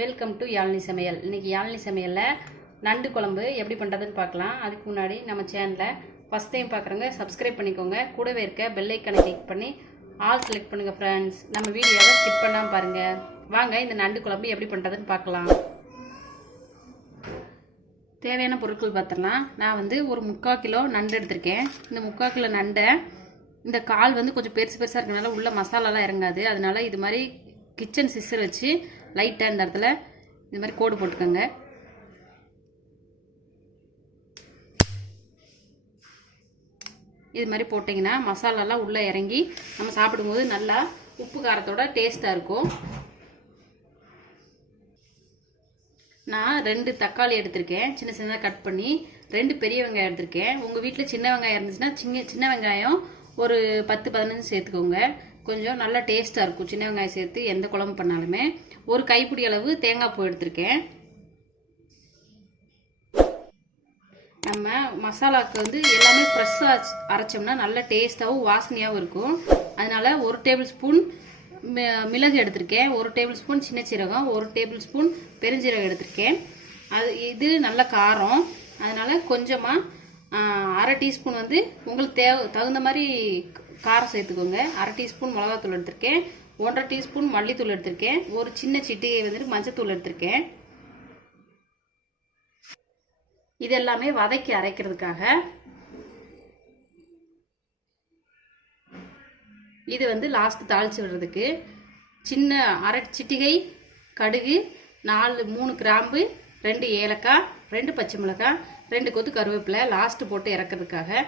Welcome to Yazhini சமையல். இன்றைக்கி யாழினி சமையலில் நண்டு குழம்பு எப்படி பண்ணுறதுன்னு பார்க்கலாம். அதுக்கு முன்னாடி நம்ம சேனலை ஃபஸ்ட் டைம் பார்க்குறவங்க சப்ஸ்கிரைப் பண்ணிக்கோங்க. கூடவே இருக்க பெல் ஐக்கனை கிளிக் பண்ணி ஆல் செலக்ட் பண்ணுங்கள் ஃப்ரெண்ட்ஸ். நம்ம வீடியோவை ஸ்கிப் பண்ணாமல் பாருங்கள். வாங்க இந்த நண்டு குழம்பு எப்படி பண்ணுறதுன்னு பார்க்கலாம். தேவையான பொருட்கள் பார்த்துடலாம். நான் ஒரு 3/4 கிலோ நண்டு எடுத்திருக்கேன். இந்த 3/4 கிலோ நண்டை இந்த கால் கொஞ்சம் பெருசாக இருக்கனால உள்ள மசாலாலாம் இறங்காது. அதனால இது மாதிரி கிச்சன் சிஸ்ஸர் வச்சு லைட்டாக இந்த இடத்துல இது மாதிரி கோடு போட்டுக்கோங்க. இது மாதிரி போட்டிங்கன்னா மசாலாலாம் உள்ளே இறங்கி நம்ம சாப்பிடும்போது நல்லா உப்பு காரத்தோட டேஸ்ட்டாக இருக்கும். நான் 2 தக்காளி எடுத்திருக்கேன், சின்ன சின்னதாக கட் பண்ணி. 2 பெரிய வெங்காயம் எடுத்திருக்கேன். உங்கள் வீட்டில் சின்ன வெங்காயம் இருந்துச்சுன்னா சின்ன வெங்காயம் ஒரு 10-15 சேர்த்துக்கோங்க. கொஞ்சம் நல்லா டேஸ்ட்டாக இருக்கும் சின்ன வெங்காயம் சேர்த்து எந்த குழம்பு பண்ணாலுமே. ஒரு கைப்பிடி அளவு தேங்காய் பூ எடுத்திருக்கேன். நம்ம மசாலாவுக்கு எல்லாமே ஃப்ரெஷ்ஷாக அரைச்சோம்னா நல்ல டேஸ்ட்டாகவும் வாசனையாகவும் இருக்கும். அதனால 1 டேபிள் ஸ்பூன் மிளகு எடுத்திருக்கேன், 1 டேபிள் ஸ்பூன் சின்ன சீரகம், 1 டேபிள் ஸ்பூன் பெருஞ்சீரகம் எடுத்திருக்கேன். இது நல்ல காரம். அதனால கொஞ்சமாக 1/2 டீஸ்பூன் உங்களுக்கு தகுந்த மாதிரி காரம் சேர்த்துக்கோங்க. 1/2 டீஸ்பூன் மிளகாத்தூள் எடுத்திருக்கேன், 1/2 டீஸ்பூன் மல்லித்தூள் எடுத்திருக்கேன், ஒரு சின்ன சிட்டிகை மஞ்சத்தூள் எடுத்திருக்கேன். இது எல்லாமே வதக்கி அரைக்கிறதுக்காக. இது லாஸ்ட் தாளிச்சு விடுறதுக்கு. சின்ன 1/2 சிட்டிகை கடுகு, 3 கிராம்பு, 2 ஏலக்காய், 2 பச்சை மிளகாய், 2 கொத்து கருவேப்பிலை லாஸ்ட் போட்டு இறக்கிறதுக்காக.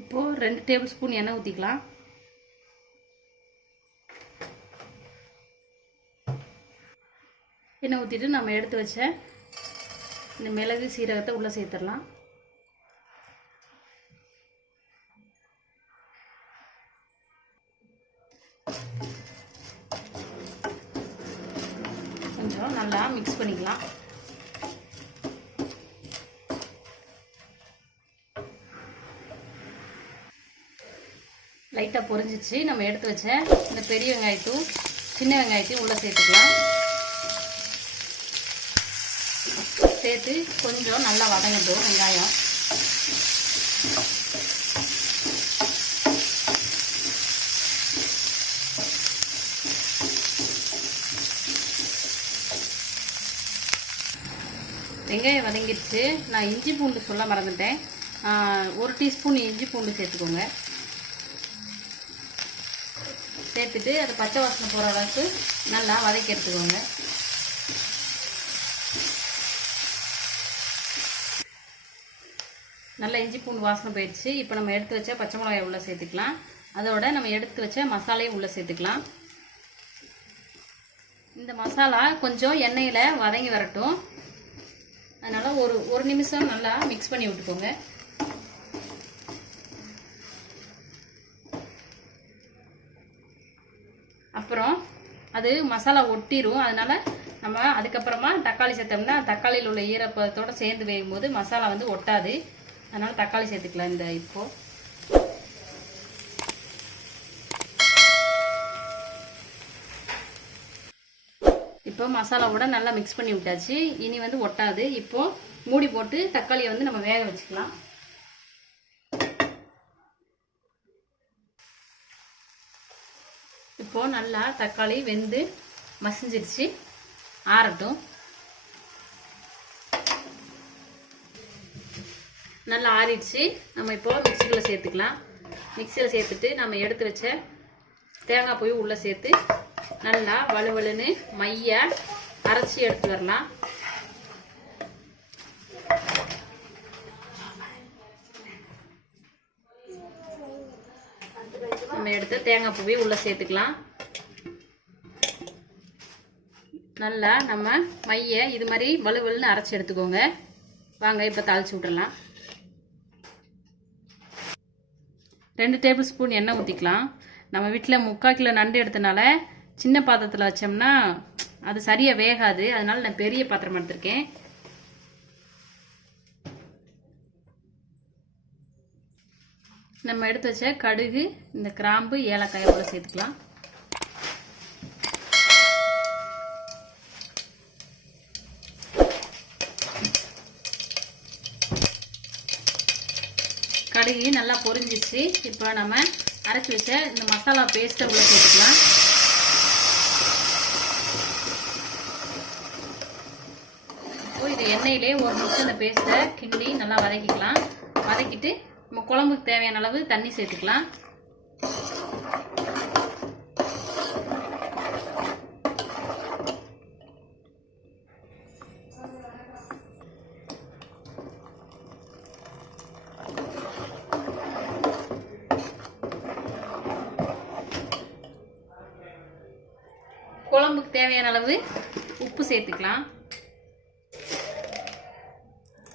இப்போ 2 டேபிள் ஸ்பூன் எண்ணெய் ஊற்றிக்கலாம். எண்ணெய் ஊற்றிட்டு நம்ம எடுத்து வச்ச இந்த மிளகு சீரகத்தை உள்ளே சேர்த்துடலாம். கொஞ்சம் நல்லா மிக்ஸ் பண்ணிக்கலாம். லைட்டாக பொரிஞ்சிச்சு. நம்ம எடுத்து வச்ச இந்த பெரிய வெங்காயத்தையும் சின்ன வெங்காயத்தையும் உள்ளே சேர்த்துக்கலாம். சேர்த்து கொஞ்சம் நல்லா வதங்கட்டும் வெங்காயம். வெங்காயம் வதங்கிடுச்சு. நான் இஞ்சி பூண்டு சொல்ல மறந்துட்டேன். 1 டீஸ்பூன் இஞ்சி பூண்டு சேர்த்துக்கோங்க. சேர்த்துட்டு அது பச்சை வாசனை போகிற அளவுக்கு நல்லா வதக்கி எடுத்துக்கோங்க. நல்லா இஞ்சி பூண்டு வாசனை போயிடுச்சு. இப்போ நம்ம எடுத்து வச்ச பச்சை மிளகாயை உள்ளே சேர்த்துக்கலாம். அதோட நம்ம எடுத்து வச்ச மசாலையும் உள்ளே சேர்த்துக்கலாம். இந்த மசாலா கொஞ்சம் எண்ணெயில் வதங்கி வரட்டும். அதனால் ஒரு நிமிஷம் நல்லா மிக்ஸ் பண்ணி விட்டுக்கோங்க. அப்புறம் அது மசாலா ஒட்டிரும். அதனால நம்ம அதுக்கப்புறமா தக்காளி சேர்த்தோம்னா தக்காளியில் உள்ள ஈரப்பதத்தோடு சேர்ந்து வேகும் போது மசாலா ஒட்டாது. அதனால தக்காளி சேர்த்துக்கலாம். இப்போ மசாலாவோட நல்லா மிக்ஸ் பண்ணி விட்டாச்சு. இனி ஒட்டாது. இப்போ மூடி போட்டு தக்காளியை நம்ம வேக வச்சுக்கலாம். இப்போ நல்லா தக்காளி வெந்து மசிஞ்சிடுச்சு. ஆறட்டும். நல்லா ஆறிடுச்சு. நம்ம இப்போ மிக்சியில் சேர்த்துக்கலாம். மிக்சியில் சேர்த்துட்டு நம்ம எடுத்து வச்ச தேங்காய் பூ உள்ளே சேர்த்து நல்லா வலுவலுன்னு மைய அரைச்சி எடுத்து வரலாம். நம்ம எடுத்து தேங்காய் பூவை உள்ளே சேர்த்துக்கலாம். நல்லா நம்ம மைய இது மாதிரி வலுவலுன்னு அரைச்சி எடுத்துக்கோங்க. வாங்க இப்போ தாளிச்சு விட்டுறலாம். 2 டேபிள் ஸ்பூன் எண்ணெய் ஊற்றிக்கலாம். நம்ம வீட்டில் 3/4 கிலோ நண்டு எடுத்தனால சின்ன பாத்திரத்தில் வச்சோம்னா அது சரியாக வேகாது. அதனால நான் பெரிய பாத்திரம் எடுத்திருக்கேன். நம்ம எடுத்து வச்ச கடுகு, இந்த கிராம்பு, ஏலக்காய் உள்ள சேர்த்துக்கலாம். கடுகு நல்லா பொரிஞ்சிச்சு. இப்போ நம்ம அரைச்சி வச்ச இந்த மசாலா பேஸ்ட்டை உள்ள சேர்த்துக்கலாம். இப்போ இது எண்ணெயிலே ஒரு நிமிஷம் இந்த பேஸ்ட்டை கிண்டி நல்லா வதக்கிக்கலாம். வதக்கிட்டு நம்ம குழம்புக்கு தேவையான அளவு தண்ணி சேர்த்துக்கலாம். குழம்புக்கு தேவையான அளவு உப்பு சேர்த்துக்கலாம்.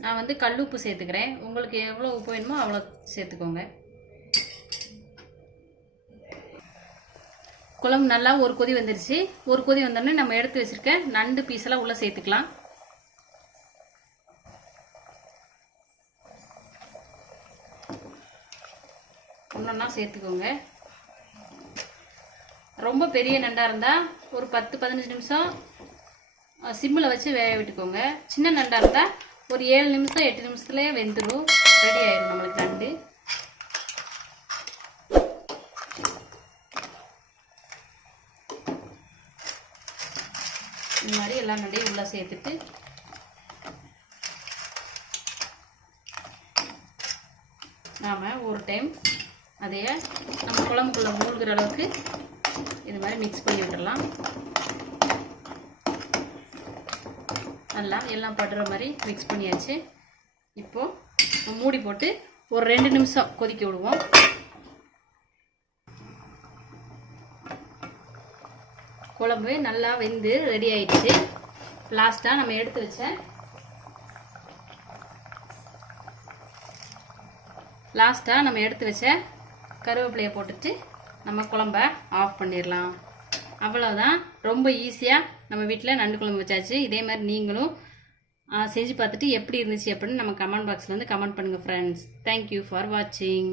நான் வந்து கல் உப்பு சேர்த்துக்கிறேன். உங்களுக்கு எவ்வளோ உப்பு வேணுமோ அவ்வளோ சேர்த்துக்கோங்க. குழம்பு நல்லா ஒரு கொதி வந்துருச்சு. ஒரு கொதி வந்தோடனே நம்ம எடுத்து வச்சிருக்க நண்டு பீஸெல்லாம் உள்ளே சேர்த்துக்கலாம். ஒன்றொன்னா சேர்த்துக்கோங்க. ரொம்ப பெரிய நண்டாக இருந்தால் ஒரு 10-15 நிமிஷம் சிம்மில் வச்சு வேக விட்டுக்கோங்க. சின்ன நண்டாக இருந்தால் ஒரு 7 நிமிஷம் 8 நிமிஷத்துலேயே வெந்துடும். ரெடி ஆயிடும் நம்மளுக்கு நண்டு. இந்த மாதிரி எல்லா நண்டையும் உள்ளே சேர்த்துட்டு நாம் ஒரு டைம் அதைய நம்ம குழம்புக்குள்ளே மூழ்கிற அளவுக்கு இது மாதிரி மிக்ஸ் பண்ணி விட்டுடலாம். நல்லா எல்லாம் படுற மாதிரி மிக்ஸ் பண்ணியாச்சு. இப்போது மூடி போட்டு ஒரு 2 நிமிஷம் கொதிக்க விடுவோம். குழம்பு நல்லா வெந்து ரெடி ஆயிடுச்சு. லாஸ்ட்டாக நம்ம எடுத்து வச்ச கருவேப்பிலையை போட்டுட்டு நம்ம குழம்ப ஆஃப் பண்ணிடலாம். அவ்வளோதான். ரொம்ப ஈஸியாக நம்ம வீட்டில் நண்டு குழம்பு வச்சாச்சு. இதே மாதிரி நீங்களும் செஞ்சு பார்த்துட்டு எப்படி இருந்துச்சு அப்படின்னு நம்ம கமெண்ட் பாக்ஸில் வந்து கமெண்ட் பண்ணுங்கள் ஃப்ரெண்ட்ஸ். தேங்க்யூ ஃபார் வாட்சிங்.